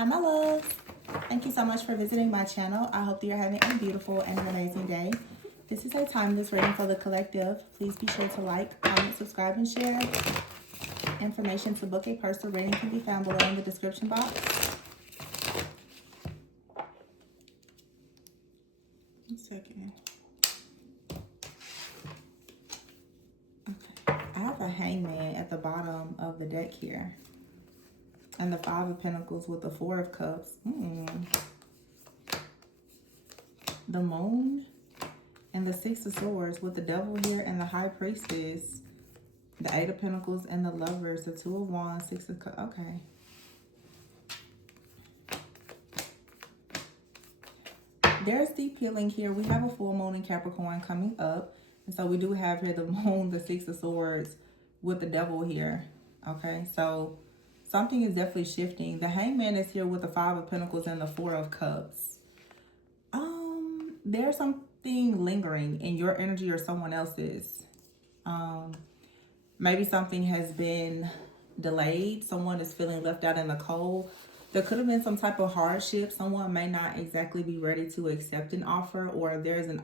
Hi, my loves. Thank you so much for visiting my channel. I hope that you're having a beautiful and an amazing day. This is a timeless reading for the collective. Please be sure to like, comment, subscribe, and share. Information to book a personal reading can be found below in the description box. One second. Okay. I have a hangman at the bottom of the deck here. And the Five of Pentacles with the Four of Cups. The Moon and the Six of Swords with the Devil here and the High Priestess. The Eight of Pentacles and the Lovers. The Two of Wands, Six of Cups. Okay. There's deep healing here. We have a full moon in Capricorn coming up. And so we do have here the Moon, the Six of Swords with the Devil here. Okay. So something is definitely shifting. The Hangman is here with the Five of Pentacles and the Four of Cups. There's something lingering in your energy or someone else's. Maybe something has been delayed. Someone is feeling left out in the cold. There could have been some type of hardship. Someone may not exactly be ready to accept an offer, or there's an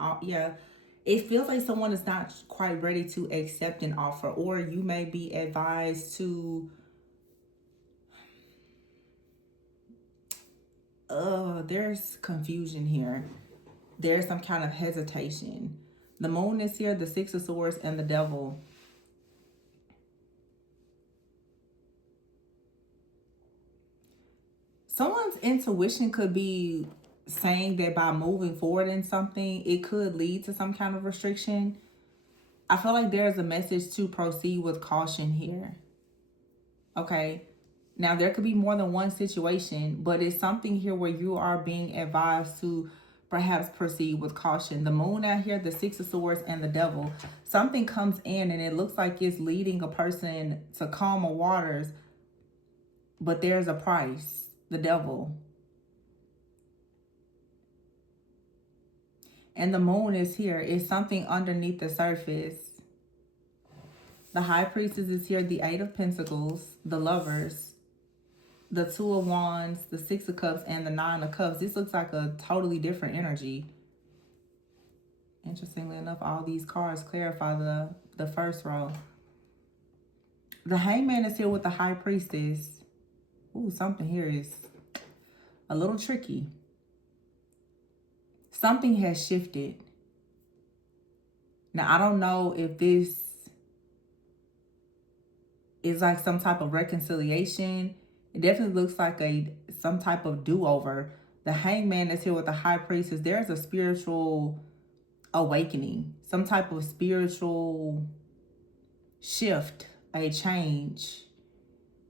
it feels like someone is not quite ready to accept an offer, or you may be advised to there's confusion here. There's some kind of hesitation. The Moon is here, the Six of Swords, and the Devil. Someone's intuition could be saying that by moving forward in something, it could lead to some kind of restriction. I feel like there's a message to proceed with caution here. Okay. Now, there could be more than one situation, but it's something here where you are being advised to perhaps proceed with caution. The Moon out here, the Six of Swords, and the Devil. Something comes in and it looks like it's leading a person to calmer waters, but there's a price. The Devil. And the Moon is here. It's something underneath the surface. The High Priestess is here. The Eight of Pentacles. The Lovers. The Two of Wands. The Six of Cups. And the Nine of Cups. This looks like a totally different energy. Interestingly enough, all these cards clarify the first row. The Hangman is here with the High Priestess. Ooh, something here is a little tricky. Something has shifted. Now, I don't know if this is like some type of reconciliation. It definitely looks like some type of do-over. The Hangman is here with the High Priestess. There's a spiritual awakening. Some type of spiritual shift, a change.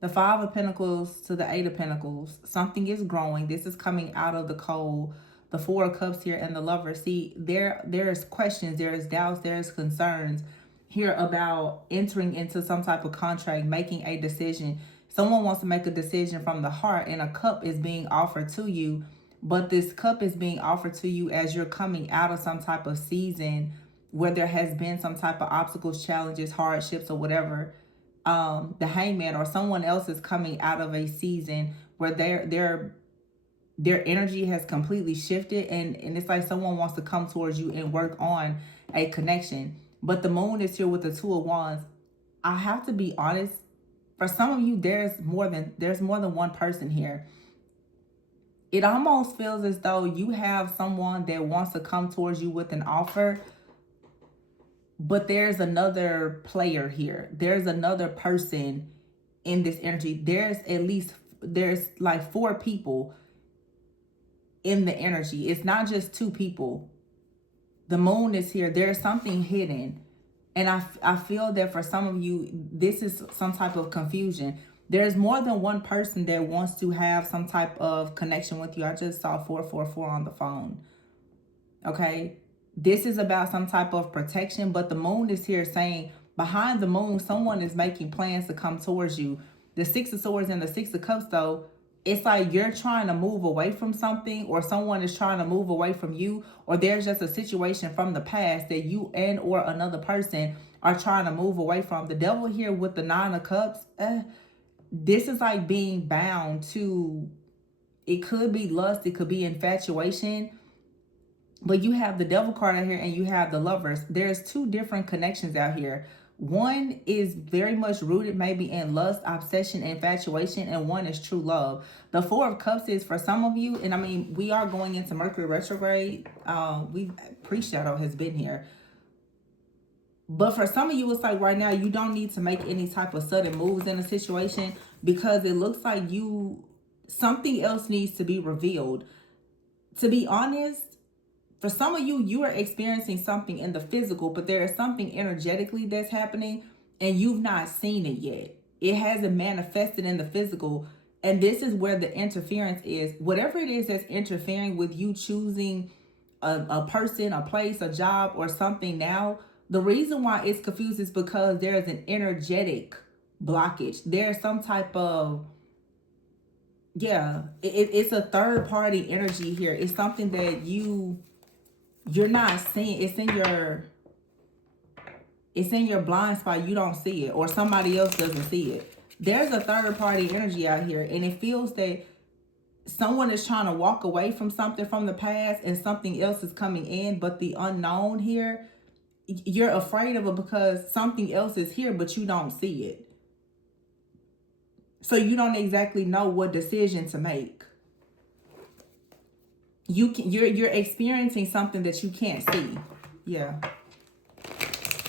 The Five of Pentacles to the Eight of Pentacles. Something is growing. This is coming out of the cold. The Four of Cups here and the Lover. See, there's questions, there's doubts, there's concerns here about entering into some type of contract, making a decision. Someone wants to make a decision from the heart, and a cup is being offered to you. But this cup is being offered to you as you're coming out of some type of season where there has been some type of obstacles, challenges, hardships, or whatever. The Hangman or someone else is coming out of a season where their energy has completely shifted, and it's like someone wants to come towards you and work on a connection. But the Moon is here with the Two of Wands. I have to be honest, for some of you, there's more than one person here. It almost feels as though you have someone that wants to come towards you with an offer, but there's another player here. There's another person in this energy. There's like four people in the energy. It's not just two people. The Moon is here. There's something hidden. And I feel that for some of you, this is some type of confusion. There's more than one person that wants to have some type of connection with you. I just saw 444 on the phone. Okay. This is about some type of protection, but the Moon is here saying behind the Moon, someone is making plans to come towards you. The Six of Swords and the Six of Cups, though, it's like you're trying to move away from something, or someone is trying to move away from you, or there's just a situation from the past that you and or another person are trying to move away from. The Devil here with the Nine of Cups, this is like being bound to It could be lust, it could be infatuation, but you have the devil card out here and you have the lovers. There's two different connections out here. One is very much rooted maybe in lust, obsession, infatuation, and one is true love. The Four of Cups is for some of you, and I mean, we are going into Mercury retrograde. Pre-shadow has been here. But for some of you, it's like right now, you don't need to make any type of sudden moves in a situation because it looks like something else needs to be revealed. To be honest, for some of you, you are experiencing something in the physical, but there is something energetically that's happening and you've not seen it yet. It hasn't manifested in the physical. And this is where the interference is. Whatever it is that's interfering with you choosing a person, a place, a job, or something now, the reason why it's confused is because there is an energetic blockage. There's some type of, it's a third party energy here. It's something that you're not seeing. It's in your blind spot. You don't see it, or somebody else doesn't see it. There's a third party energy out here, and it feels that someone is trying to walk away from something from the past and something else is coming in, but the unknown here, you're afraid of it because something else is here, but you don't see it. So you don't exactly know what decision to make. You're experiencing something that you can't see. Yeah.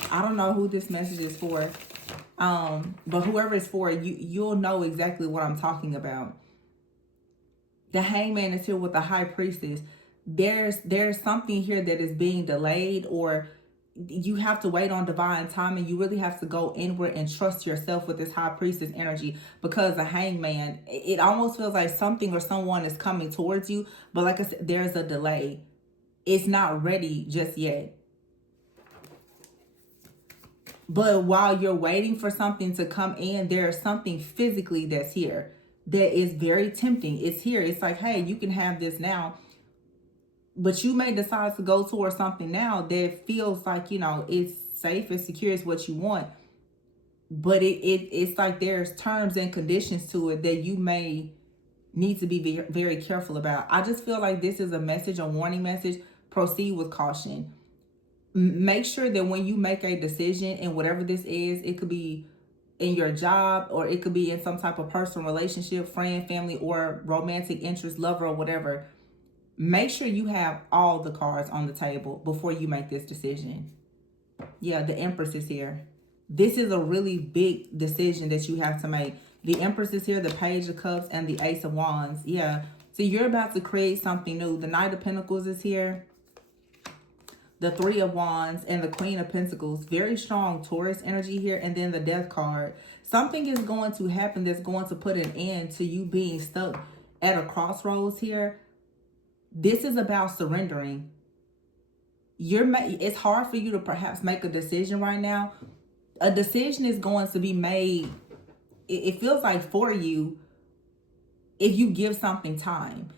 I don't know who this message is for. But whoever it's for, you'll know exactly what I'm talking about. The Hangman is here with the High Priestess. There's something here that is being delayed, or you have to wait on divine timing. You really have to go inward and trust yourself with this High Priestess energy, because the Hangman, it almost feels like something or someone is coming towards you, but like I said, there's a delay. It's not ready just yet. But while you're waiting for something to come in, there's something physically that's here that is very tempting. It's here. It's like, hey, you can have this now. But you may decide to go towards something now that feels like, it's safe, it's secure, it's what you want. But it's like there's terms and conditions to it that you may need to be very, very careful about. I just feel like this is a message, a warning message. Proceed with caution. Make sure that when you make a decision, and whatever this is, it could be in your job, or it could be in some type of personal relationship, friend, family, or romantic interest, lover, or whatever. Make sure you have all the cards on the table before you make this decision. Yeah, the Empress is here. This is a really big decision that you have to make. The Empress is here, the Page of Cups, and the Ace of Wands. Yeah, so you're about to create something new. The Knight of Pentacles is here. The Three of Wands and the Queen of Pentacles. Very strong Taurus energy here. And then the Death card. Something is going to happen that's going to put an end to you being stuck at a crossroads here. This is about surrendering. It's hard for you to perhaps make a decision right now. A decision is going to be made, it feels like, for you, if you give something time.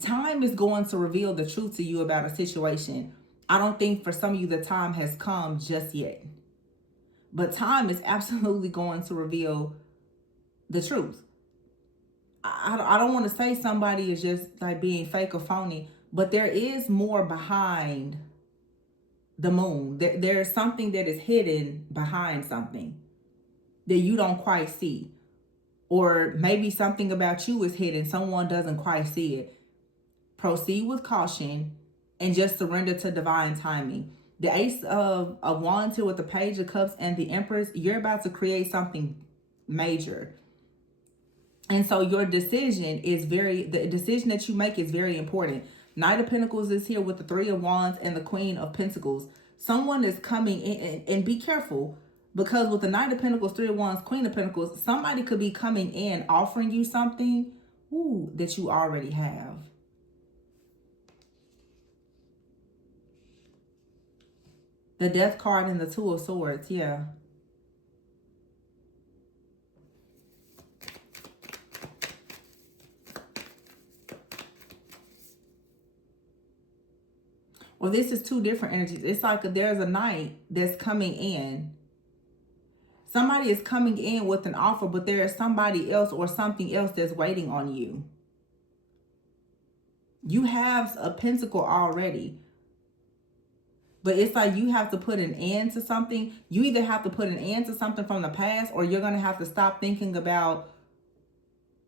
Time is going to reveal the truth to you about a situation. I don't think for some of you the time has come just yet. But time is absolutely going to reveal the truth. I don't want to say somebody is just like being fake or phony, but there is more behind the moon. There's something that is hidden behind something that you don't quite see. Or maybe something about you is hidden. Someone doesn't quite see it. Proceed with caution and just surrender to divine timing. The Ace of Wands here with the Page of Cups and the Empress, you're about to create something major. And so your decision the decision that you make is very important. Knight of Pentacles is here with the Three of Wands and the Queen of Pentacles. Someone is coming in, and be careful, because with the Knight of Pentacles, Three of Wands, Queen of Pentacles, somebody could be coming in offering you something that you already have. The Death card and the Two of Swords, yeah. Well, this is two different energies. It's like there's a knight that's coming in. Somebody is coming in with an offer, but there is somebody else or something else that's waiting on you. You have a pentacle already. But it's like you have to put an end to something. You either have to put an end to something from the past, or you're going to have to stop thinking about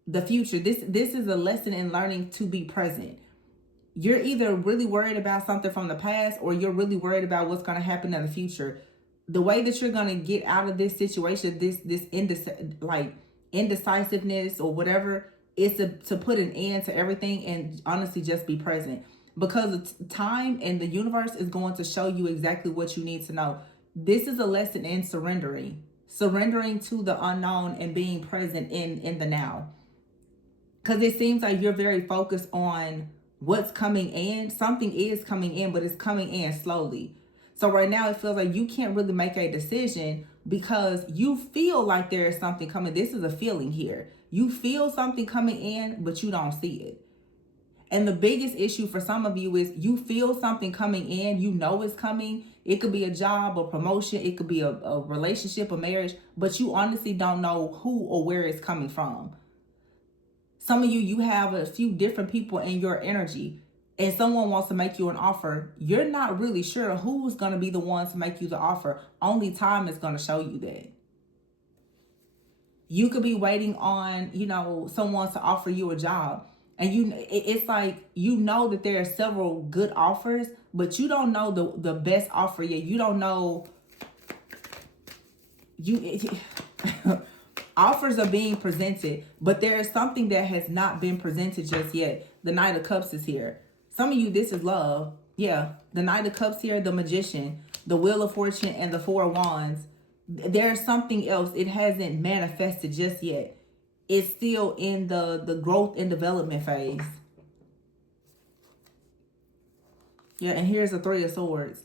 the future. This is a lesson in learning to be present. You're either really worried about something from the past, or you're really worried about what's going to happen in the future. The way that you're going to get out of this situation, this indecisiveness or whatever, is to put an end to everything and honestly just be present. Because time and the universe is going to show you exactly what you need to know. This is a lesson in surrendering to the unknown and being present in the now. Because it seems like you're very focused on what's coming in. Something is coming in, but it's coming in slowly. So right now it feels like you can't really make a decision because you feel like there is something coming. This is a feeling here. You feel something coming in, but you don't see it. And the biggest issue for some of you is you feel something coming in, you know it's coming. It could be a job, a promotion, it could be a relationship, a marriage, but you honestly don't know who or where it's coming from. Some of you have a few different people in your energy, and someone wants to make you an offer. You're not really sure who's going to be the one to make you the offer. Only time is going to show you that. You could be waiting on, someone to offer you a job. And it's like, that there are several good offers, but you don't know the best offer yet. You don't know. Offers are being presented, but there is something that has not been presented just yet. The Knight of Cups is here. Some of you, this is love. Yeah, the Knight of Cups here, the Magician, the Wheel of Fortune, and the Four of Wands. There's something else. It hasn't manifested just yet. It's still in the growth and development phase. Yeah, and here's the Three of Swords.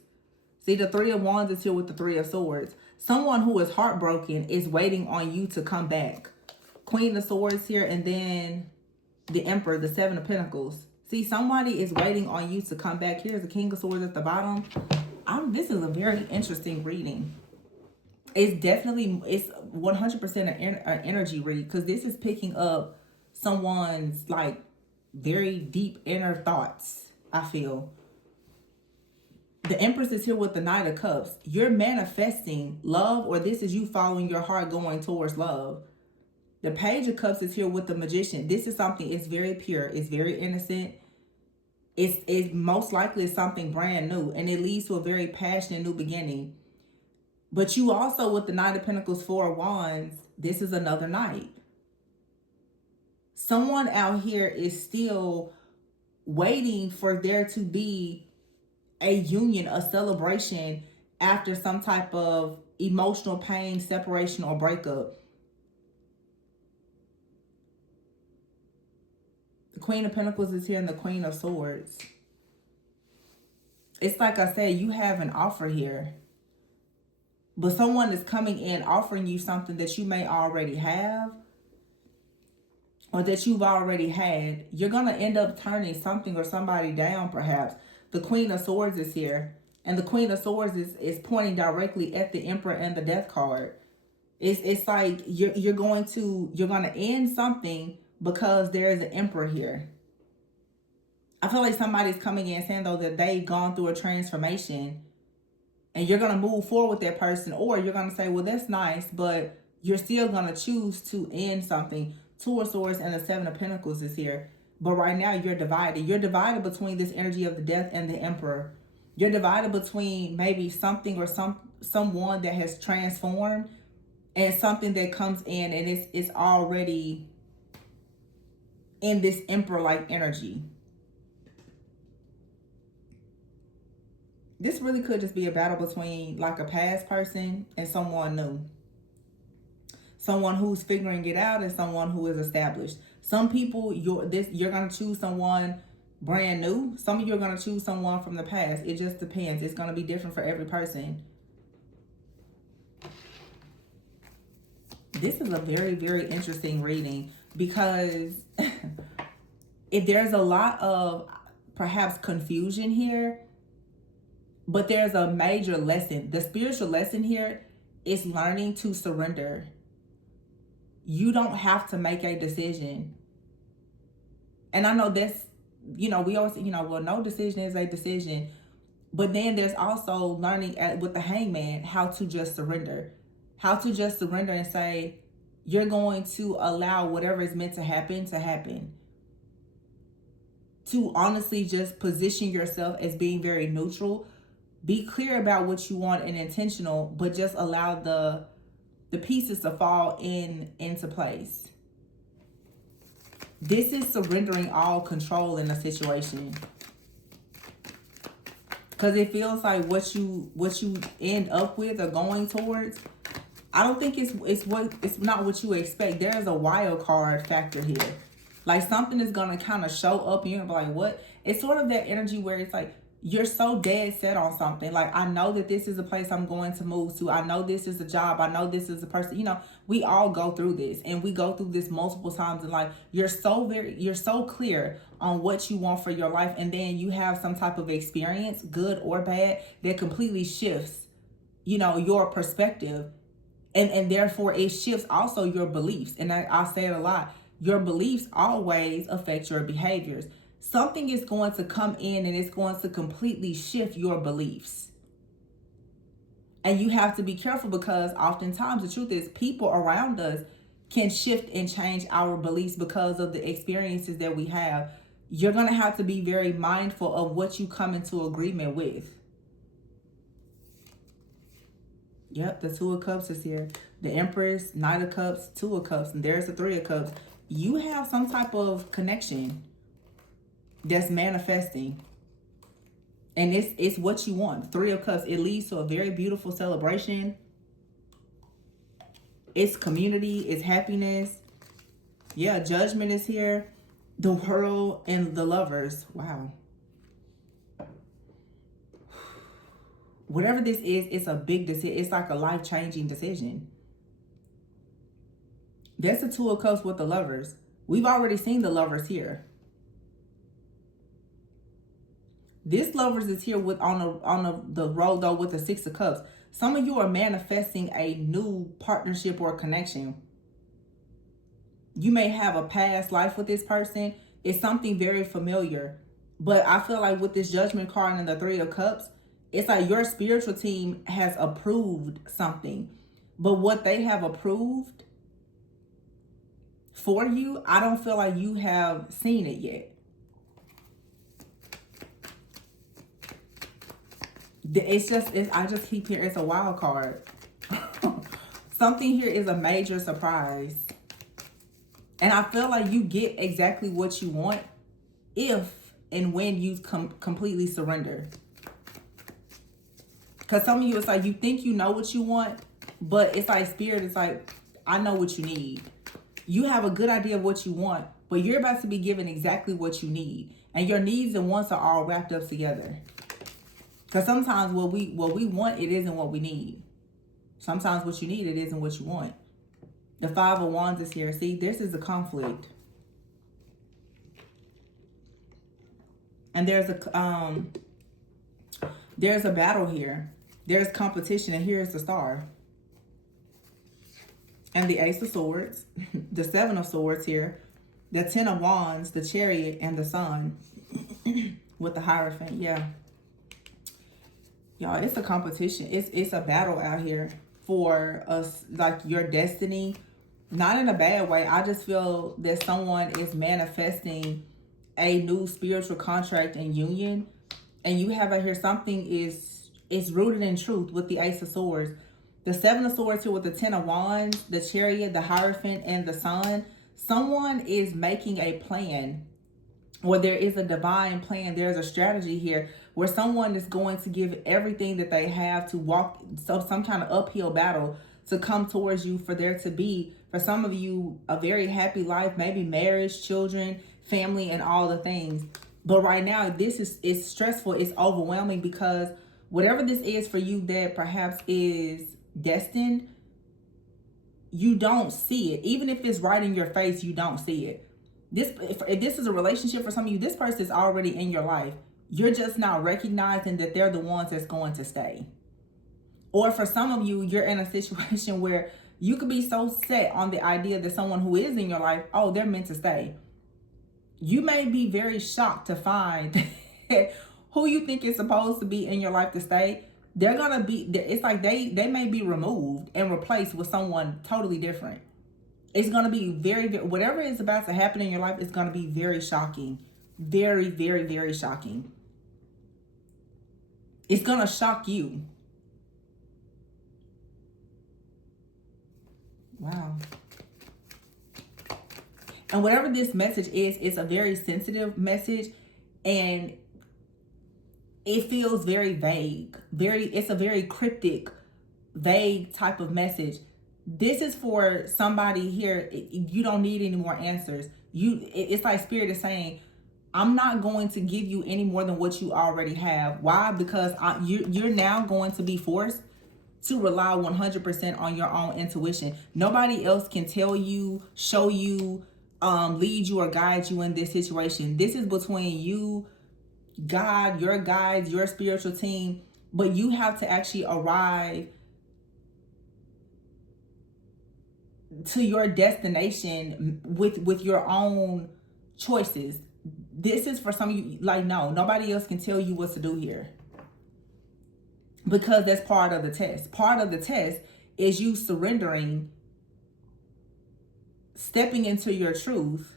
See, the Three of Wands is here with the Three of Swords. Someone who is heartbroken is waiting on you to come back. Queen of Swords here, and then the Emperor, the Seven of Pentacles. See, somebody is waiting on you to come back. Here's the King of Swords at the bottom. This is a very interesting reading. It's 100% an energy read, because this is picking up someone's very deep inner thoughts, I feel. The Empress is here with the Knight of Cups. You're manifesting love, or this is you following your heart going towards love. The Page of Cups is here with the Magician. This is something, it's very pure. It's very innocent. It's most likely something brand new, and it leads to a very passionate new beginning. But you also, with the Knight of Pentacles, Four of Wands, this is another night. Someone out here is still waiting for there to be a union, a celebration after some type of emotional pain, separation, or breakup. The Queen of Pentacles is here and the Queen of Swords. It's like I said, you have an offer here. But someone is coming in offering you something that you may already have, or that you've already had. You're going to end up turning something or somebody down, perhaps. The Queen of Swords is here. And the Queen of Swords is pointing directly at the Emperor and the Death card. It's like you're going to end something because there is an Emperor here. I feel like somebody's coming in saying, though, that they've gone through a transformation, and you're going to move forward with that person, or you're going to say, well, that's nice, but you're still going to choose to end something. Two of Swords and the Seven of Pentacles is here. But right now you're divided. You're divided between this energy of the Death and the Emperor. You're divided between maybe something or someone that has transformed, and something that comes in and it's already in this Emperor-like energy. This really could just be a battle between a past person and someone new. Someone who's figuring it out and someone who is established. Some people, you're going to choose someone brand new. Some of you are going to choose someone from the past. It just depends. It's going to be different for every person. This is a very, very interesting reading, because if there's a lot of perhaps confusion here, but there's a major lesson. The spiritual lesson here is learning to surrender. You don't have to make a decision. And I know we always, well, no decision is a decision. But then there's also learning with the hangman how to just surrender. How to just surrender and say, you're going to allow whatever is meant to happen to happen. To honestly just position yourself as being very neutral. Be clear about what you want and intentional, but just allow the pieces to fall into place. This is surrendering all control in a situation. Because it feels like what you end up with or going towards, I don't think it's not what you expect. There's a wild card factor here. Like something is gonna kind of show up and you're gonna be like, what? It's sort of that energy where it's like you're so dead set on something. Like, I know that this is a place I'm going to move to. I know this is a job. I know this is a person. We all go through this, and we go through this multiple times in life. You're so clear on what you want for your life, and then you have some type of experience, good or bad, that completely shifts, your perspective, and therefore it shifts also your beliefs. And I say it a lot. Your beliefs always affect your behaviors. Something is going to come in and it's going to completely shift your beliefs. And you have to be careful, because oftentimes the truth is people around us can shift and change our beliefs because of the experiences that we have. You're going to have to be very mindful of what you come into agreement with. Yep, the Two of Cups is here. The Empress, Knight of Cups, Two of Cups, and there's the Three of Cups. You have some type of connection that's manifesting, and it's what you want. Three of Cups, it leads to a very beautiful celebration. It's community, it's happiness. Yeah, Judgment is here. The World and the Lovers. Wow. Whatever this is, it's a big decision. It's like a life-changing decision. That's the Two of Cups with the Lovers. We've already seen the Lovers here. This Lovers is here with on the road though with the Six of Cups. Some of you are manifesting a new partnership or connection. You may have a past life with this person. It's something very familiar. But I feel like with this Judgment card and the Three of Cups, it's like your spiritual team has approved something. But what they have approved for you, I don't feel like you have seen it yet. I just keep hearing it's a wild card. Something here is a major surprise. And I feel like you get exactly what you want if and when you completely surrender. Because some of you, it's like you think you know what you want, but it's like Spirit is like, I know what you need. You have a good idea of what you want, but you're about to be given exactly what you need. And your needs and wants are all wrapped up together. Because sometimes what we want, it isn't what we need. Sometimes what you need, it isn't what you want. The Five of Wands is here. See, this is a conflict. And there's a battle here. There's competition, and here's the Star. And the Ace of Swords, the Seven of Swords here, the Ten of Wands, the Chariot, and the Sun with the Hierophant. Yeah. Y'all, it's a competition. It's a battle out here for us, like your destiny. Not in a bad way. I just feel that someone is manifesting a new spiritual contract and union. And you have out here something is rooted in truth with the Ace of Swords. The Seven of Swords here with the Ten of Wands, the Chariot, the Hierophant, and the Sun. Someone is making a plan, or there is a divine plan. There's a strategy here where someone is going to give everything that they have to walk some kind of uphill battle to come towards you, for there to be, for some of you, a very happy life, maybe marriage, children, family, and all the things. But right now, it's stressful, it's overwhelming, because whatever this is for you that perhaps is destined, you don't see it. Even if it's right in your face, you don't see it. If this is a relationship for some of you, this person is already in your life. You're just not recognizing that they're the ones that's going to stay. Or for some of you, you're in a situation where you could be so set on the idea that someone who is in your life, oh, they're meant to stay. You may be very shocked to find that who you think is supposed to be in your life to stay, they're gonna be, it's like they may be removed and replaced with someone totally different. It's gonna be whatever is about to happen in your life is gonna be very shocking. Very, very, very shocking. It's gonna shock you. Wow. And whatever this message is, it's a very sensitive message, and it feels very vague. It's a very cryptic, vague type of message. This is for somebody here. You don't need any more answers. It's like Spirit is saying, I'm not going to give you any more than what you already have. Why? Because you're now going to be forced to rely 100% on your own intuition. Nobody else can tell you, show you, lead you, or guide you in this situation. This is between you, God, your guides, your spiritual team, but you have to actually arrive to your destination with your own choices. This is for some of you, like, no, nobody else can tell you what to do here, because that's part of the test. Part of the test is you surrendering, stepping into your truth,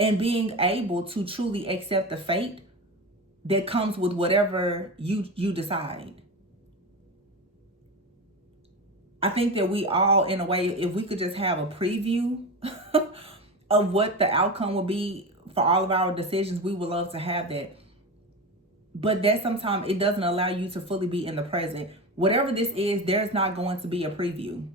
and being able to truly accept the fate that comes with whatever you decide. I think that we all, in a way, if we could just have a preview of what the outcome will be for all of our decisions, we would love to have that. But that sometimes it doesn't allow you to fully be in the present. Whatever this is, there's not going to be a preview.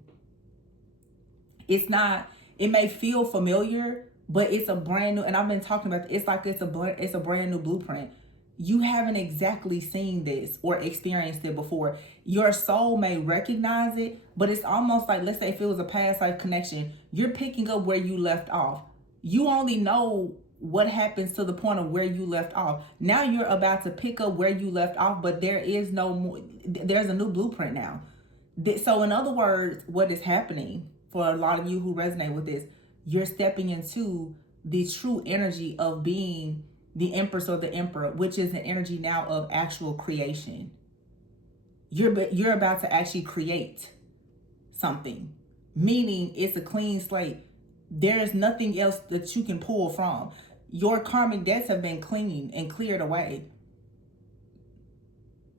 It's not, it may feel familiar, but it's a brand new, and I've been talking about, it's like it's a brand new blueprint. You haven't exactly seen this or experienced it before. Your soul may recognize it, but it's almost like, let's say if it was a past life connection, you're picking up where you left off. You only know what happens to the point of where you left off. Now you're about to pick up where you left off, but there is no more, there's a new blueprint now. So in other words, what is happening for a lot of you who resonate with this, you're stepping into the true energy of being the Empress or the Emperor, which is an energy now of actual creation. You're about to actually create something, meaning it's a clean slate. There is nothing else that you can pull from. Your karmic debts have been cleaned and cleared away.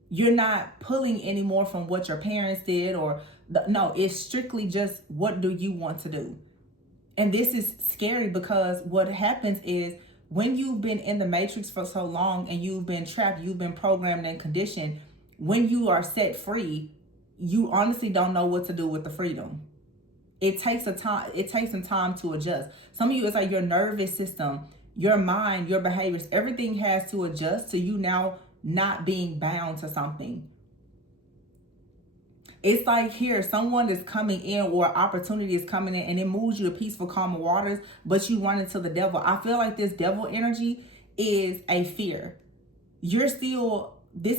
You're not pulling any more from what your parents did, or no, it's strictly just what do you want to do. And this is scary, because what happens is when you've been in the matrix for so long and you've been trapped, you've been programmed and conditioned, when you are set free, you honestly don't know what to do with the freedom. It takes some time to adjust. Some of you, it's like your nervous system, your mind, your behaviors, everything has to adjust to you now not being bound to something. It's like here, someone is coming in, or opportunity is coming in, and it moves you to peaceful, calm waters, but you run into the devil. I feel like this devil energy is a fear. This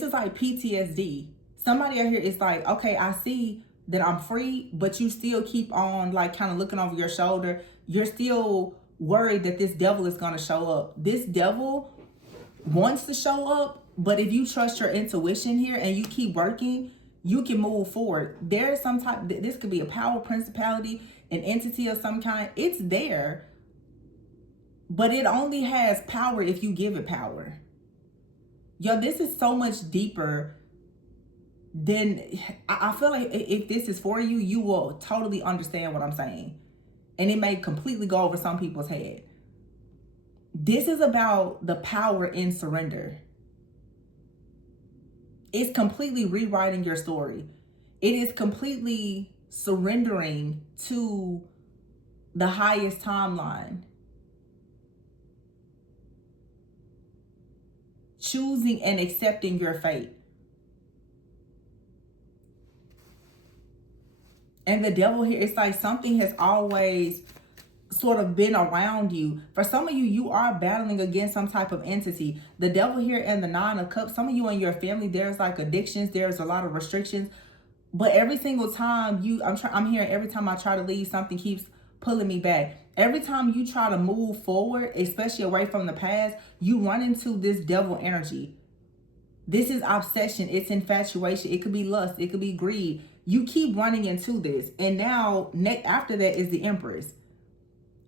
is like PTSD. Somebody out here is like, okay, I see that I'm free, but you still keep on like kind of looking over your shoulder. You're still worried that this devil is going to show up. This devil wants to show up, but if you trust your intuition here and you keep working, you can move forward. There's some type, this could be a power principality, an entity of some kind. It's there, but it only has power if you give it power. Yo, this is so much deeper than, I feel like if this is for you, you will totally understand what I'm saying. And it may completely go over some people's head. This is about the power in surrender. It's completely rewriting your story. It is completely surrendering to the highest timeline. Choosing and accepting your fate. And the devil here, it's like something has always sort of been around you. For some of you, you are battling against some type of entity. The devil here and the Nine of Cups, some of you and your family, there's like addictions, there's a lot of restrictions. But every single time I'm hearing every time I try to leave, something keeps pulling me back. Every time you try to move forward, especially away from the past, you run into this devil energy. This is obsession. It's infatuation. It could be lust. It could be greed. You keep running into this. And now, after that is the Empress.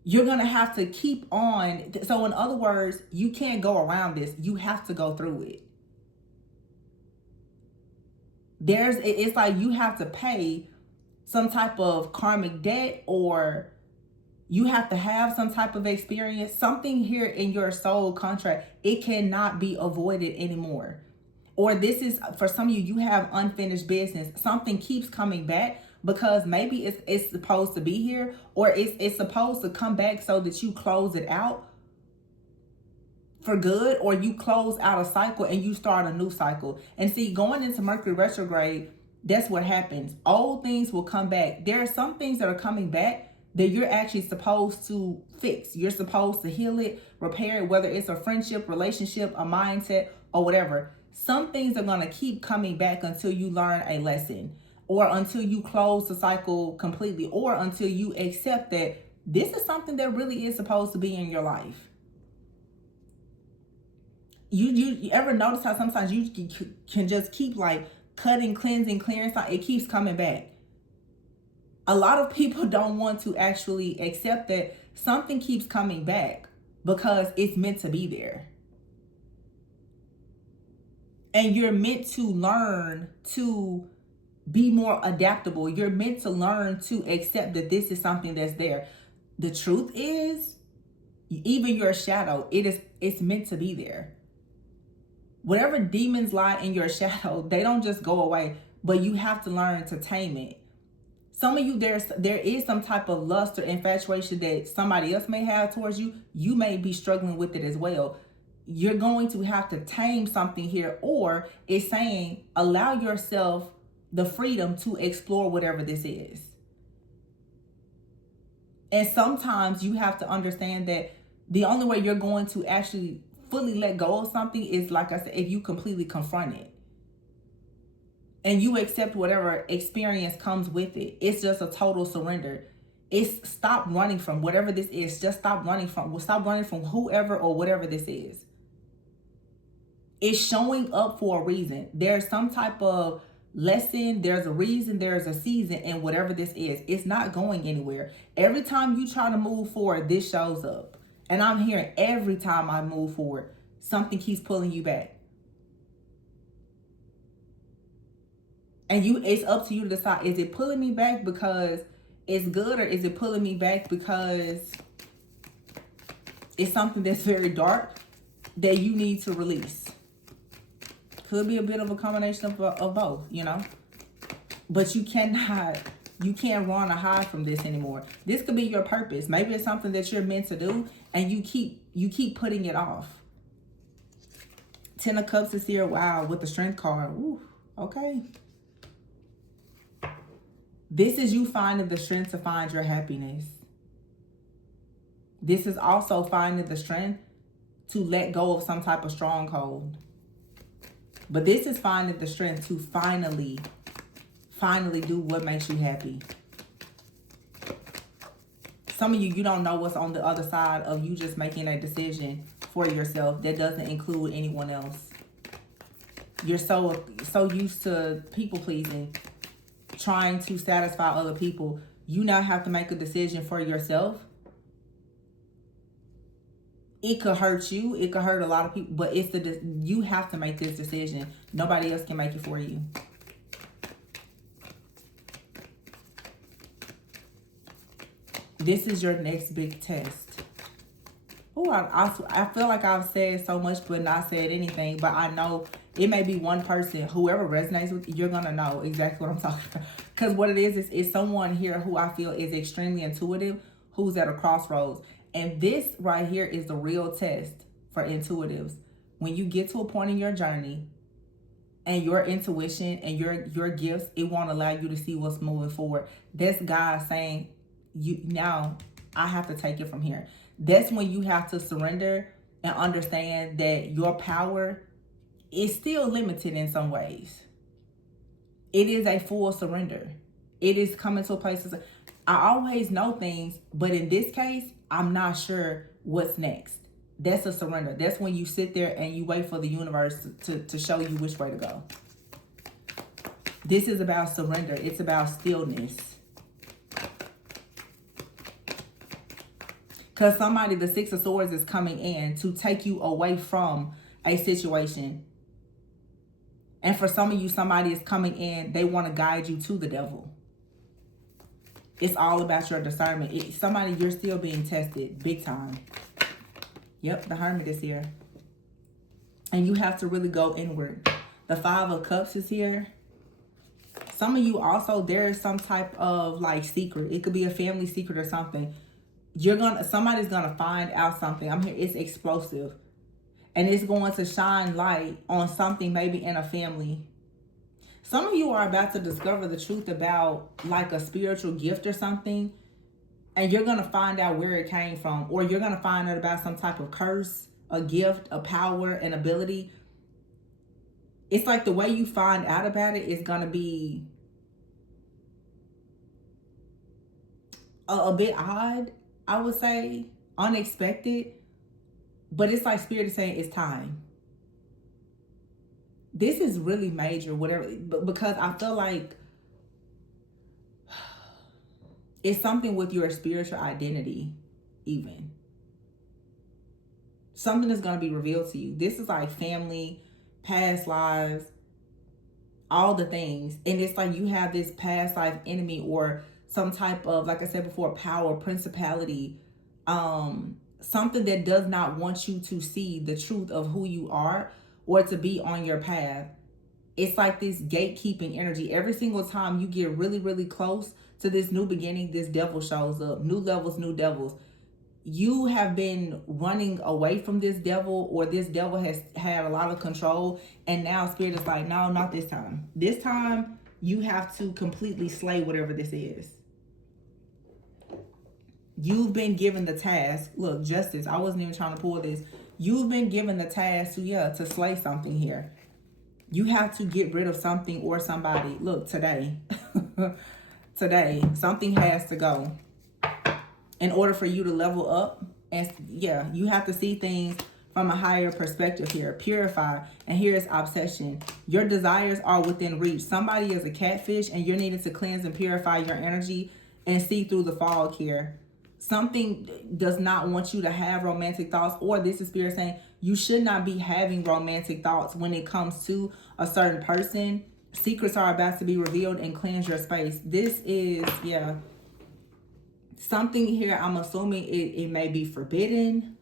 You're going to have to keep on. So in other words, you can't go around this. You have to go through it. It's like you have to pay some type of karmic debt, or you have to have some type of experience, something here in your soul contract. It cannot be avoided anymore. Or this is, for some of you, you have unfinished business. Something keeps coming back because maybe it's supposed to be here, or it's supposed to come back so that you close it out for good, or you close out a cycle and you start a new cycle. And see, going into Mercury retrograde, that's what happens. Old things will come back. There are some things that are coming back that you're actually supposed to fix. You're supposed to heal it, repair it, whether it's a friendship, relationship, a mindset, or whatever. Some things are going to keep coming back until you learn a lesson, or until you close the cycle completely, or until you accept that this is something that really is supposed to be in your life. You ever notice how sometimes you can just keep like cutting, cleansing, clearing, it keeps coming back? A lot of people don't want to actually accept that something keeps coming back because it's meant to be there. And you're meant to learn to be more adaptable. You're meant to learn to accept that this is something that's there. The truth is, even your shadow, it's meant to be there. Whatever demons lie in your shadow, they don't just go away, but you have to learn to tame it. Some of you, there is some type of lust or infatuation that somebody else may have towards you. You may be struggling with it as well. You're going to have to tame something here, or it's saying allow yourself the freedom to explore whatever this is. And sometimes you have to understand that the only way you're going to actually fully let go of something is, like I said, if you completely confront it and you accept whatever experience comes with it. It's just a total surrender. It's stop running from whatever this is. Just stop running from whoever or whatever this is. It's showing up for a reason. There's some type of lesson, there's a reason, there's a season, and whatever this is, it's not going anywhere. Every time you try to move forward, this shows up. And I'm hearing every time I move forward, something keeps pulling you back. And it's up to you to decide, is it pulling me back because it's good, or is it pulling me back because it's something that's very dark that you need to release? Could be a bit of a combination of both, you know. But you can't run or hide from this anymore. This could be your purpose. Maybe it's something that you're meant to do, and you keep putting it off. 10 of Cups is here. Wow, with the Strength card. Ooh, okay. This is you finding the strength to find your happiness. This is also finding the strength to let go of some type of stronghold. But this is finding the strength to finally do what makes you happy. Some of you don't know what's on the other side of you just making a decision for yourself that doesn't include anyone else. You're so used to people pleasing, trying to satisfy other people. You now have to make a decision for yourself. It could hurt you. It could hurt a lot of people. But you have to make this decision. Nobody else can make it for you. This is your next big test. Oh, I feel like I've said so much but not said anything. But I know it may be one person. Whoever resonates with you, you're going to know exactly what I'm talking about. Because what it is someone here who I feel is extremely intuitive, who's at a crossroads. And this right here is the real test for intuitives. When you get to a point in your journey and your intuition and your gifts, it won't allow you to see what's moving forward. That's God saying, now I have to take it from here. That's when you have to surrender and understand that your power is still limited in some ways. It is a full surrender. It is coming to a place. I always know things, but in this case, I'm not sure what's next. That's a surrender. That's when you sit there and you wait for the universe to show you which way to go. This is about surrender. It's about stillness. Because somebody, the Six of Swords, is coming in to take you away from a situation. And for some of you, somebody is coming in, they want to guide you to the devil. It's all about your discernment. Somebody, you're still being tested big time. Yep, the Hermit is here. And you have to really go inward. The Five of Cups is here. Some of you also, there is some type of like secret. It could be a family secret or something. Somebody's gonna find out something. I'm here, it's explosive. And it's going to shine light on something maybe in a family. Some of you are about to discover the truth about like a spiritual gift or something. And you're going to find out where it came from. Or you're going to find out about some type of curse, a gift, a power, an ability. It's like the way you find out about it is going to be a bit odd, I would say. Unexpected. But it's like Spirit is saying it's time. This is really major, whatever. Because I feel like it's something with your spiritual identity, even. Something is going to be revealed to you. This is like family, past lives, all the things. And it's like you have this past life enemy or some type of, like I said before, power, principality, something that does not want you to see the truth of who you are or to be on your path. It's like this gatekeeping energy. Every single time you get really, really close to this new beginning, this devil shows up. New levels, new devils. You have been running away from this devil, or this devil has had a lot of control, and now Spirit is like, no, not this time. This time, you have to completely slay whatever this is. You've been given the task. Look, Justice, I wasn't even trying to pull this. You've been given the task to slay something here. You have to get rid of something or somebody. Look, today. Today, something has to go in order for you to level up. And yeah, you have to see things from a higher perspective here. Purify. And here is obsession. Your desires are within reach. Somebody is a catfish and you're needing to cleanse and purify your energy and see through the fog here. Something does not want you to have romantic thoughts, or this is Spirit saying you should not be having romantic thoughts when it comes to a certain person. Secrets are about to be revealed and cleanse your space. This is, something here. I'm assuming it may be forbidden,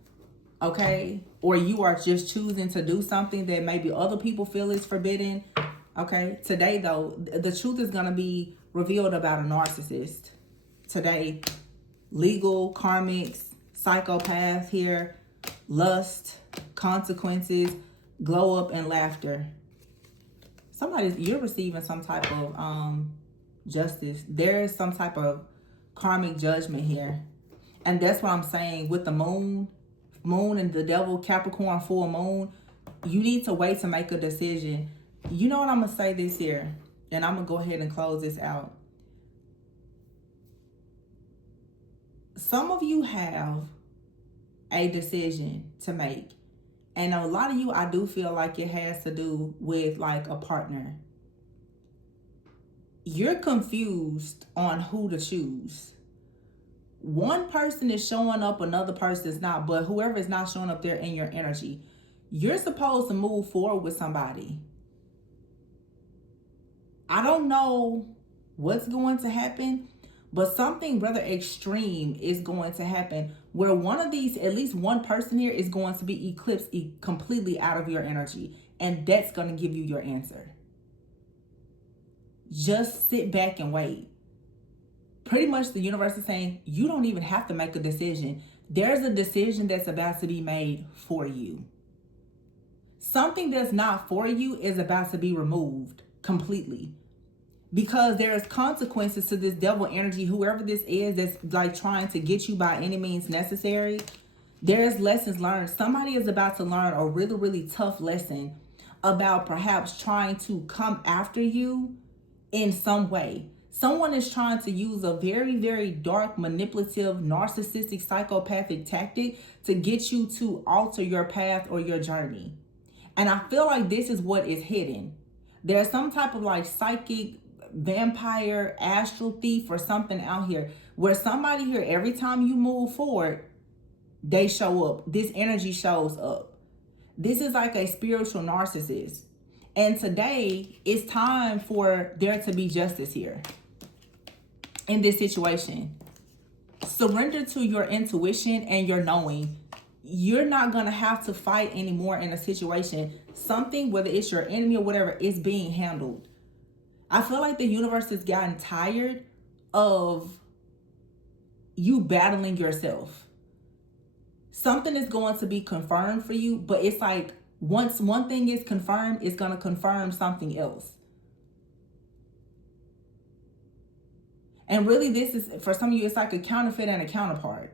okay? Or you are just choosing to do something that maybe other people feel is forbidden, okay? Today, though, the truth is going to be revealed about a narcissist. Today, legal, karmics, psychopath here, lust, consequences, glow up, and laughter. You're receiving some type of justice. There is some type of karmic judgment here. And that's what I'm saying with the moon and the devil, Capricorn, full moon. You need to wait to make a decision. You know what, I'm going to say this here, and I'm going to go ahead and close this out. Some of you have a decision to make. And a lot of you, I do feel like it has to do with like a partner. You're confused on who to choose. One person is showing up, another person is not. But whoever is not showing up there in your energy, you're supposed to move forward with somebody. I don't know what's going to happen, but something rather extreme is going to happen where one of these, at least one person here, is going to be eclipsed completely out of your energy. And that's going to give you your answer. Just sit back and wait. Pretty much the universe is saying you don't even have to make a decision. There's a decision that's about to be made for you. Something that's not for you is about to be removed completely. Because there is consequences to this devil energy, whoever this is that's like trying to get you by any means necessary. There's lessons learned. Somebody is about to learn a really, really tough lesson about perhaps trying to come after you in some way. Someone is trying to use a very, very dark, manipulative, narcissistic, psychopathic tactic to get you to alter your path or your journey. And I feel like this is what is hidden. There's some type of like psychic vampire, astral thief, or something out here where somebody here, every time you move forward, they show up. This energy shows up. This is like a spiritual narcissist. And today, it's time for there to be justice here in this situation. Surrender to your intuition and your knowing. You're not going to have to fight anymore in a situation. Something, whether it's your enemy or whatever, is being handled. I feel like the universe has gotten tired of you battling yourself. Something is going to be confirmed for you, but it's like once one thing is confirmed, it's going to confirm something else. And really, this is, for some of you, it's like a counterfeit and a counterpart.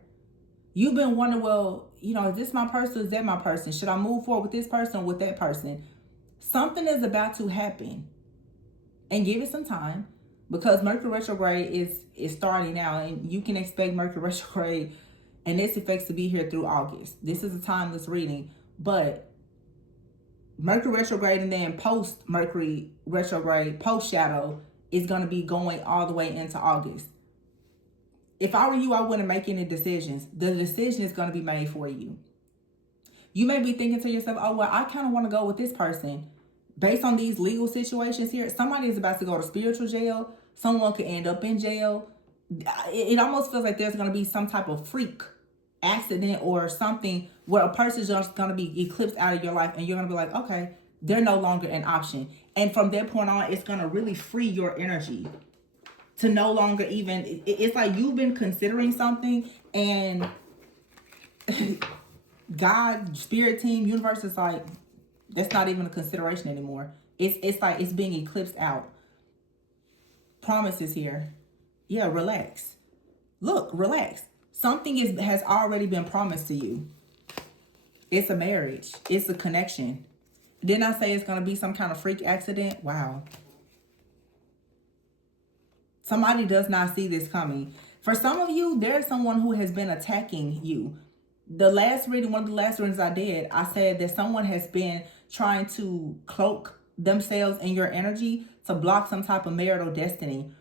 You've been wondering, well, is this my person? Is that my person? Should I move forward with this person or with that person? Something is about to happen. And give it some time, because Mercury retrograde is starting now, and you can expect Mercury retrograde and its effects to be here through August. This is a timeless reading, but Mercury retrograde and then post Mercury retrograde, post shadow, is going to be going all the way into August. If I were you, I wouldn't make any decisions. The decision is going to be made for you. You may be thinking to yourself, oh, well, I kind of want to go with this person. Based on these legal situations here, somebody is about to go to spiritual jail. Someone could end up in jail. It almost feels like there's going to be some type of freak accident or something where a person's just going to be eclipsed out of your life, and you're going to be like, okay, they're no longer an option. And from that point on, it's going to really free your energy to no longer even, it's like you've been considering something, and God, spirit team, universe is like, that's not even a consideration anymore. It's like it's being eclipsed out. Promises here. Yeah, relax. Look, relax. Something has already been promised to you. It's a marriage. It's a connection. Didn't I say it's going to be some kind of freak accident? Wow. Somebody does not see this coming. For some of you, there's someone who has been attacking you. The last reading, one of the last readings I did, I said that someone has been trying to cloak themselves in your energy to block some type of marital destiny.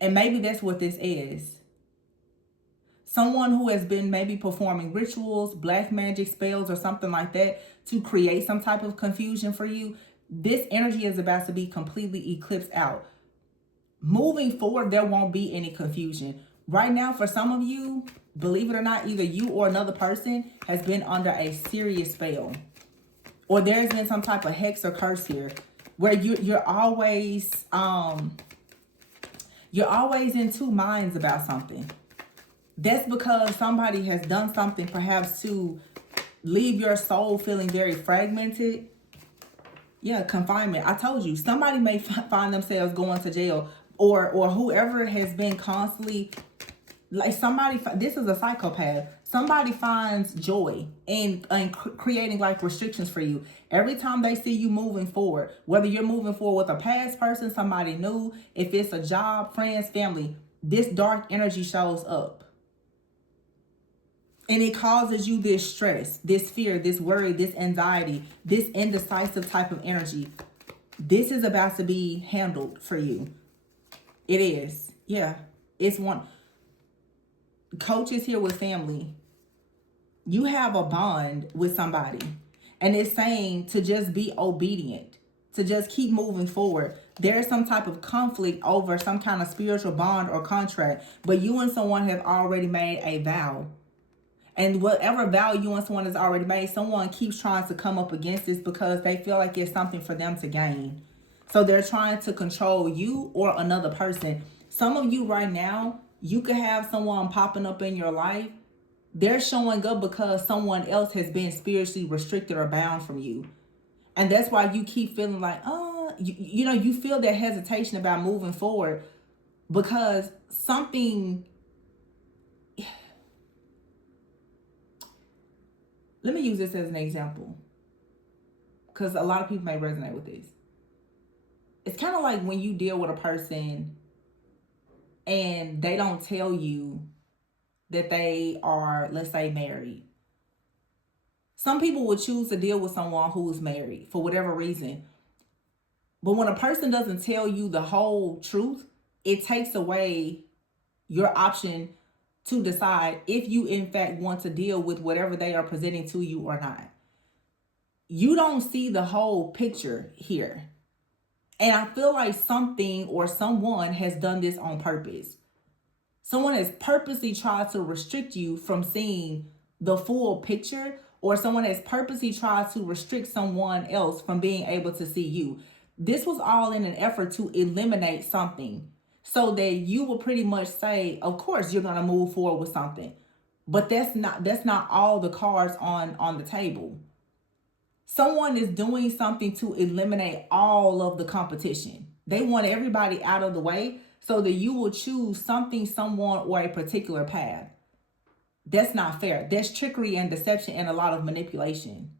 And maybe that's what this is. Someone who has been maybe performing rituals, black magic spells, or something like that to create some type of confusion for you. This energy is about to be completely eclipsed out. Moving forward, there won't be any confusion. Right now, for some of you, believe it or not, either you or another person has been under a serious spell. Or there's been some type of hex or curse here where you're always in two minds about something. That's because somebody has done something perhaps to leave your soul feeling very fragmented. Yeah, confinement. I told you, somebody may find themselves going to jail, or whoever has been constantly, like somebody, this is a psychopath. Somebody finds joy in creating like restrictions for you. Every time they see you moving forward, whether you're moving forward with a past person, somebody new, if it's a job, friends, family, this dark energy shows up. And it causes you this stress, this fear, this worry, this anxiety, this indecisive type of energy. This is about to be handled for you. It is. Yeah. It's one. Coaches here with family. You have a bond with somebody. And it's saying to just be obedient. To just keep moving forward. There's some type of conflict over some kind of spiritual bond or contract. But you and someone have already made a vow. And whatever vow you and someone has already made, someone keeps trying to come up against this because they feel like it's something for them to gain. So they're trying to control you or another person. Some of you right now, you could have someone popping up in your life. They're showing up because someone else has been spiritually restricted or bound from you. And that's why you keep feeling like, you feel that hesitation about moving forward because something... Let me use this as an example because a lot of people may resonate with this. It's kind of like when you deal with a person and they don't tell you that they are, let's say, married. Some people would choose to deal with someone who is married for whatever reason. But when a person doesn't tell you the whole truth, it takes away your option to decide if you in fact want to deal with whatever they are presenting to you or not. You don't see the whole picture here. And I feel like something or someone has done this on purpose. Someone has purposely tried to restrict you from seeing the full picture, or someone has purposely tried to restrict someone else from being able to see you. This was all in an effort to eliminate something so that you will pretty much say, of course, you're going to move forward with something. But that's not all the cards on the table. Someone is doing something to eliminate all of the competition. They want everybody out of the way so that you will choose something, someone, or a particular path. That's not fair. That's trickery and deception and a lot of manipulation.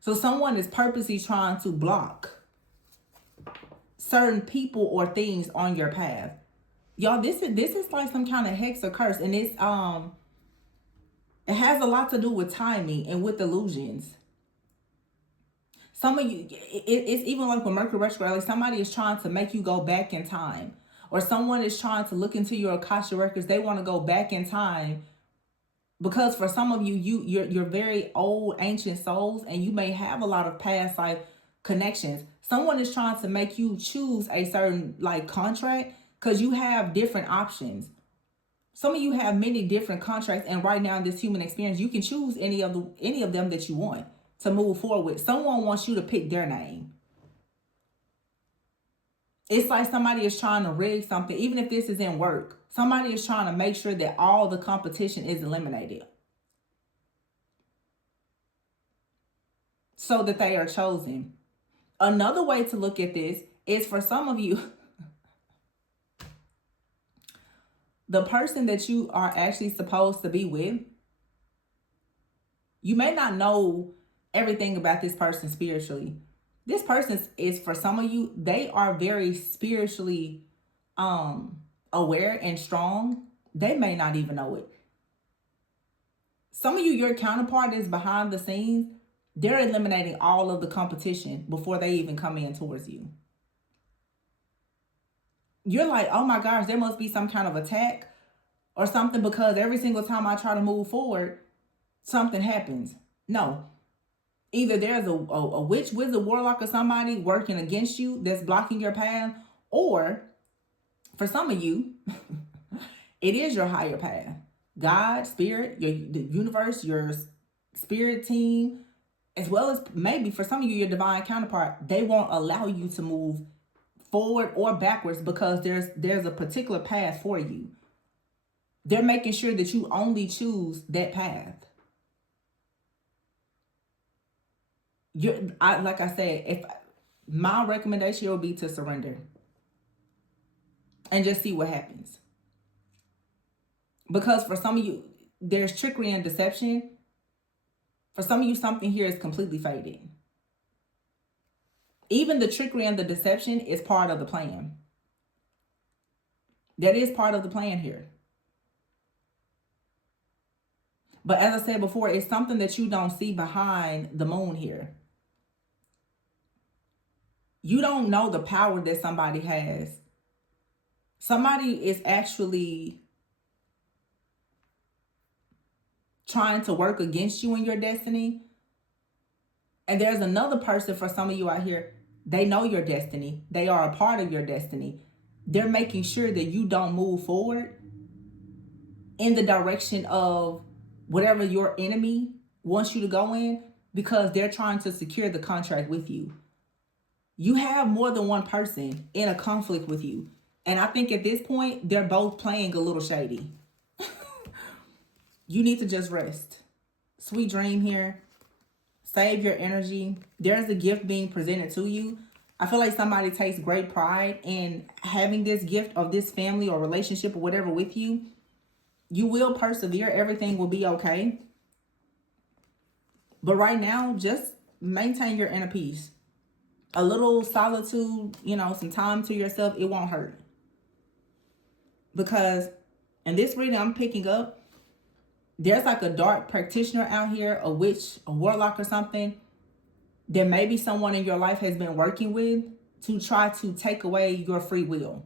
So someone is purposely trying to block certain people or things on your path. Y'all, this is like some kind of hex or curse, and it has a lot to do with timing and with illusions. Some of you, it's even like when Mercury retrograde, like somebody is trying to make you go back in time, or someone is trying to look into your Akasha records. They want to go back in time because for some of you, you're very old, ancient souls, and you may have a lot of past life connections. Someone is trying to make you choose a certain like contract because you have different options. Some of you have many different contracts, and right now in this human experience, you can choose any of them that you want to move forward with. Someone wants you to pick their name. It's like somebody is trying to rig something, even if this is in work. Somebody is trying to make sure that all the competition is eliminated so that they are chosen. Another way to look at this is for some of you, the person that you are actually supposed to be with, you may not know everything about this person spiritually. This person is, for some of you, they are very spiritually aware and strong. They may not even know it. Some of you, your counterpart is behind the scenes. They're eliminating all of the competition before they even come in towards you. You're like, oh my gosh, there must be some kind of attack or something, because every single time I try to move forward, something happens. No. Either there's a witch, wizard, warlock, or somebody working against you that's blocking your path, or for some of you, it is your higher path. God, spirit, the universe, your spirit team, as well as maybe for some of you, your divine counterpart, they won't allow you to move forward or backwards because there's a particular path for you. They're making sure that you only choose that path. Like I said, if my recommendation would be to surrender and just see what happens. Because for some of you, there's trickery and deception. For some of you, something here is completely faded. Even the trickery and the deception is part of the plan. That is part of the plan here. But as I said before, it's something that you don't see behind the moon here. You don't know the power that somebody has. Somebody is actually trying to work against you in your destiny. And there's another person, for some of you out here, they know your destiny. They are a part of your destiny. They're making sure that you don't move forward in the direction of whatever your enemy wants you to go in, because they're trying to secure the contract with you. You have more than one person in a conflict with you. And I think at this point, they're both playing a little shady. You need to just rest. Sweet dream here. Save your energy. There's a gift being presented to you. I feel like somebody takes great pride in having this gift of this family or relationship or whatever with you. You will persevere. Everything will be okay. But right now, just maintain your inner peace. A little solitude, some time to yourself, it won't hurt. Because in this reading I'm picking up, there's like a dark practitioner out here, a witch, a warlock or something, that maybe someone in your life has been working with to try to take away your free will.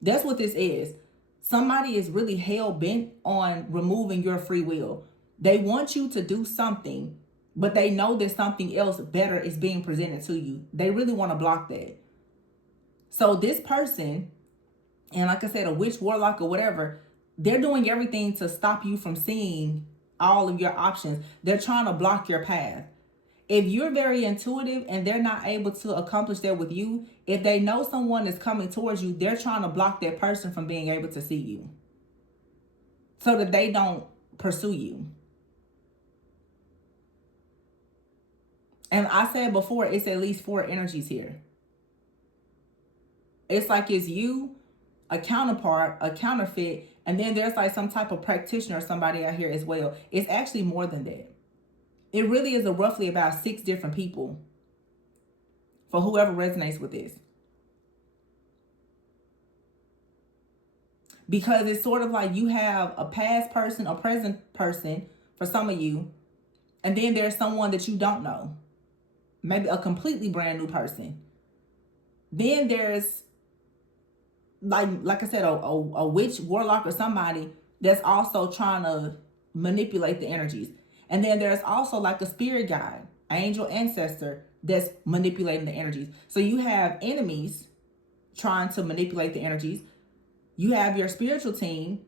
That's what this is. Somebody is really hell bent on removing your free will. They want you to do something, but they know that something else better is being presented to you. They really want to block that. So this person, and like I said, a witch, warlock, or whatever, they're doing everything to stop you from seeing all of your options. They're trying to block your path. If you're very intuitive and they're not able to accomplish that with you, if they know someone is coming towards you, they're trying to block that person from being able to see you so that they don't pursue you. And I said before, it's at least 4 energies here. It's like it's you, a counterpart, a counterfeit, and then there's like some type of practitioner or somebody out here as well. It's actually more than that. It really is roughly about 6 different people for whoever resonates with this. Because it's sort of like you have a past person, a present person for some of you, and then there's someone that you don't know. Maybe a completely brand new person. Then there's like I said, a witch, warlock, or somebody that's also trying to manipulate the energies. And then there's also like a spirit guide, angel, ancestor that's manipulating the energies. So you have enemies trying to manipulate the energies. You have your spiritual team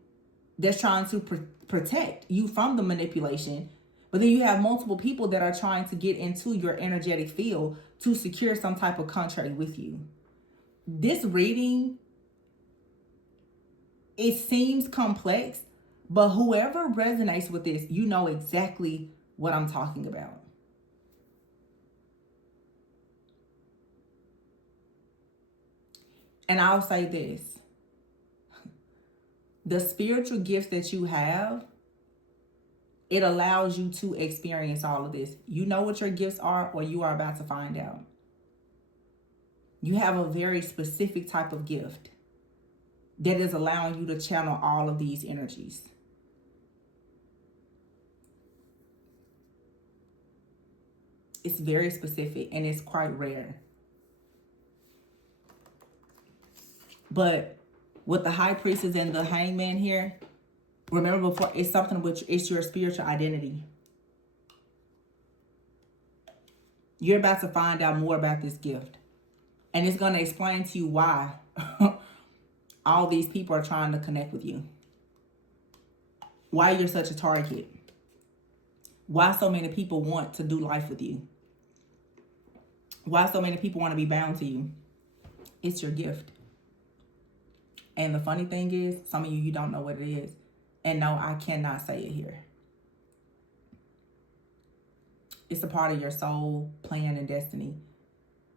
that's trying to protect you from the manipulation. But then you have multiple people that are trying to get into your energetic field to secure some type of contract with you. This reading, it seems complex, but whoever resonates with this, you know exactly what I'm talking about. And I'll say this. The spiritual gifts that you have, it allows you to experience all of this. You know what your gifts are, or you are about to find out. You have a very specific type of gift that is allowing you to channel all of these energies. It's very specific and it's quite rare. But with the High Priestess and the Hangman here, remember before, it's something which is your spiritual identity. You're about to find out more about this gift. And it's going to explain to you why all these people are trying to connect with you. Why you're such a target. Why so many people want to do life with you. Why so many people want to be bound to you. It's your gift. And the funny thing is, some of you don't know what it is. And no, I cannot say it here. It's a part of your soul, plan, and destiny.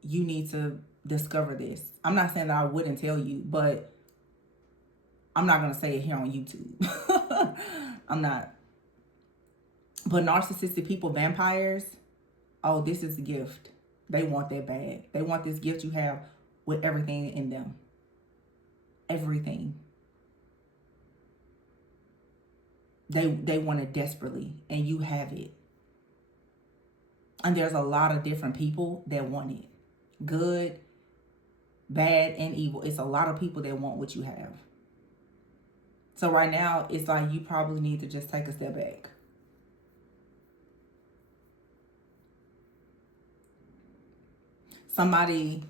You need to discover this. I'm not saying that I wouldn't tell you, but I'm not going to say it here on YouTube. I'm not. But narcissistic people, vampires, oh, this is a gift. They want that bad. They want this gift you have with everything in them. Everything. They want it desperately, and you have it. And there's a lot of different people that want it. Good, bad, and evil. It's a lot of people that want what you have. So right now, it's like you probably need to just take a step back. Somebody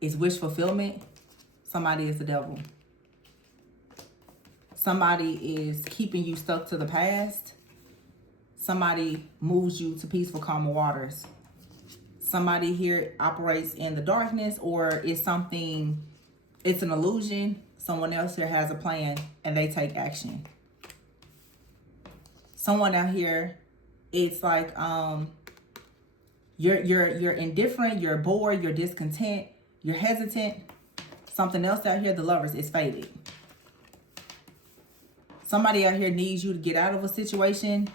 is wish fulfillment. Somebody is the devil. Somebody is keeping you stuck to the past. Somebody moves you to peaceful, calm waters. Somebody here operates in the darkness, or it's something, it's an illusion. Someone else here has a plan and they take action. Someone out here, it's like you're indifferent, you're bored, you're discontent, you're hesitant. Something else out here, the Lovers, is faded. Somebody out here needs you to get out of a situation.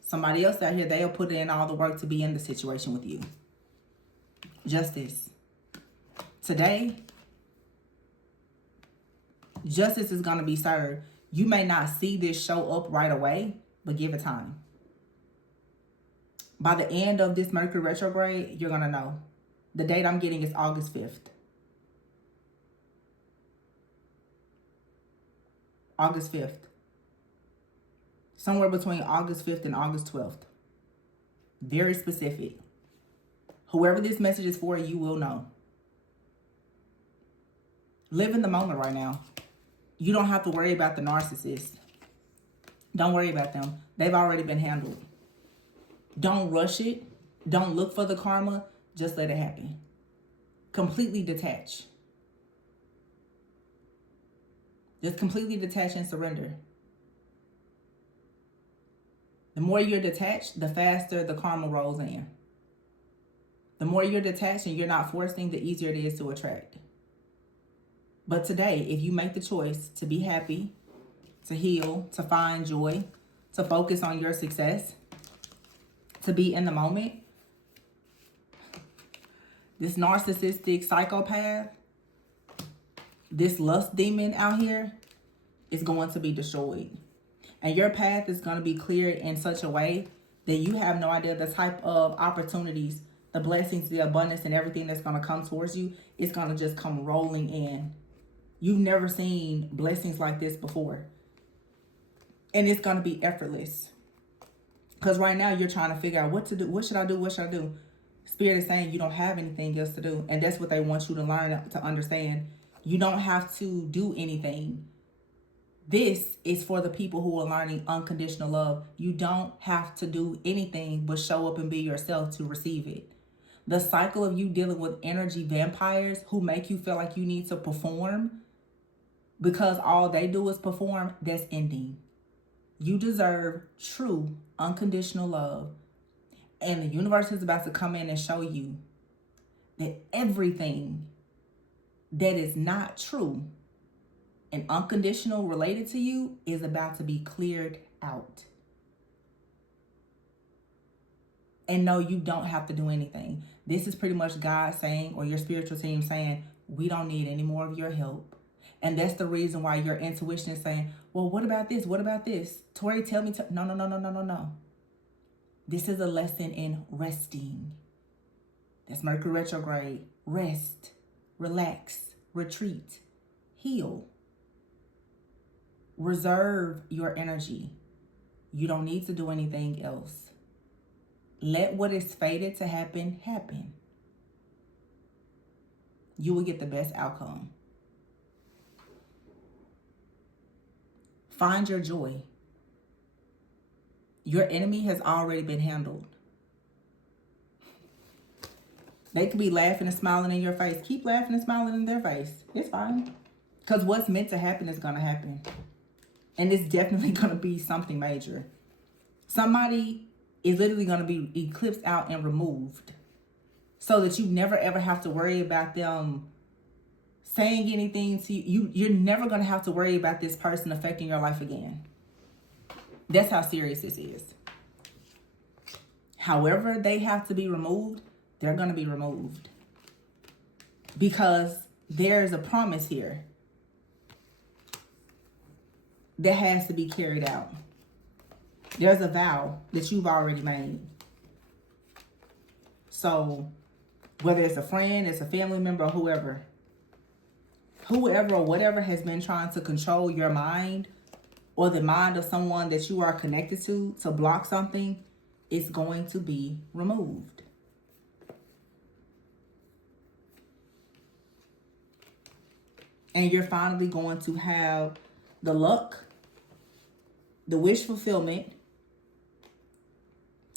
Somebody else out here, they'll put in all the work to be in the situation with you. Justice. Today, Justice is going to be served. You may not see this show up right away, but give it time. By the end of this Mercury retrograde, you're going to know. The date I'm getting is August 5th. August 5th. Somewhere between August 5th and August 12th. Very specific. Whoever this message is for, you will know. Live in the moment right now. You don't have to worry about the narcissist. Don't worry about them. They've already been handled. Don't rush it. Don't look for the karma. Just let it happen. Completely detach. Just completely detach and surrender. The more you're detached, the faster the karma rolls in. The more you're detached and you're not forcing, the easier it is to attract. But today, if you make the choice to be happy, to heal, to find joy, to focus on your success, to be in the moment, this narcissistic psychopath, this lust demon out here is going to be destroyed. And your path is going to be cleared in such a way that you have no idea the type of opportunities, the blessings, the abundance, and everything that's going to come towards you. It's going to just come rolling in. You've never seen blessings like this before. And it's going to be effortless. Because right now you're trying to figure out what to do. What should I do? What should I do? Spirit is saying you don't have anything else to do. And that's what they want you to learn, to understand. You don't have to do anything. This is for the people who are learning unconditional love. You don't have to do anything but show up and be yourself to receive it. The cycle of you dealing with energy vampires who make you feel like you need to perform because all they do is perform, that's ending. You deserve true unconditional love. And the universe is about to come in and show you that everything that is not true and unconditional related to you is about to be cleared out. And no, you don't have to do anything. This is pretty much God saying, or your spiritual team saying, we don't need any more of your help. And that's the reason why your intuition is saying, well, what about this? What about this? Tori, tell me. No. This is a lesson in resting. That's Mercury retrograde. Rest, relax, retreat, heal. Reserve your energy. You don't need to do anything else. Let what is fated to happen, happen. You will get the best outcome. Find your joy. Your enemy has already been handled. They could be laughing and smiling in your face. Keep laughing and smiling in their face. It's fine. Because what's meant to happen is going to happen. And it's definitely going to be something major. Somebody is literally going to be eclipsed out and removed. So that you never ever have to worry about them saying anything to you. You're never going to have to worry about this person affecting your life again. That's how serious this is. However they have to be removed, they're going to be removed. Because there's a promise here that has to be carried out. There's a vow that you've already made. So whether it's a friend, it's a family member, or whoever or whatever has been trying to control your mind or the mind of someone that you are connected to block something, it's going to be removed. And you're finally going to have the luck, the wish fulfillment,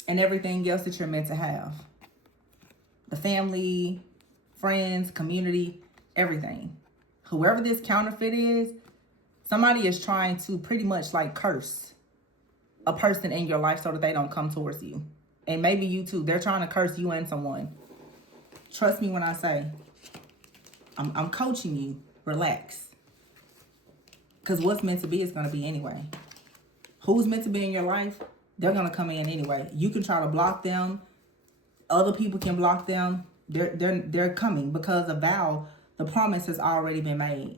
and everything else that you're meant to have. The family, friends, community, everything. Whoever this counterfeit is, somebody is trying to pretty much like curse a person in your life so that they don't come towards you. And maybe you too. They're trying to curse you and someone. Trust me when I say, I'm coaching you. Relax. Because what's meant to be is going to be anyway. Who's meant to be in your life, they're going to come in anyway. You can try to block them. Other people can block them. They're coming because the vow, the promise has already been made.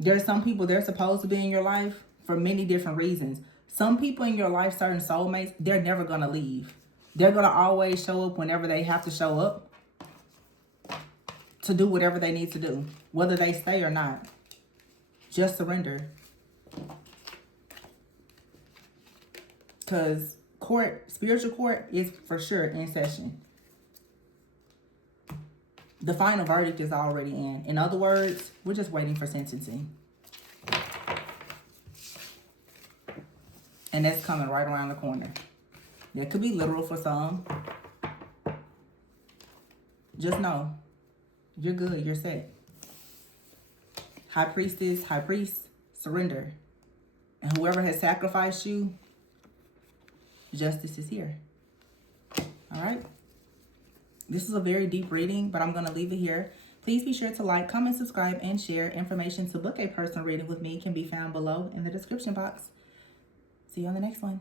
There's some people, they're supposed to be in your life for many different reasons. Some people in your life, certain soulmates, they're never going to leave. They're going to always show up whenever they have to show up to do whatever they need to do, whether they stay or not. Just surrender. Because spiritual court is for sure in session. The final verdict is already in. In other words, we're just waiting for sentencing. And that's coming right around the corner. That could be literal for some. Just know, you're good, you're set. High priestess, high priest, surrender. And whoever has sacrificed you, justice is here. All right? This is a very deep reading, but I'm going to leave it here. Please be sure to like, comment, subscribe, and share. Information to book a personal reading with me can be found below in the description box. See you on the next one.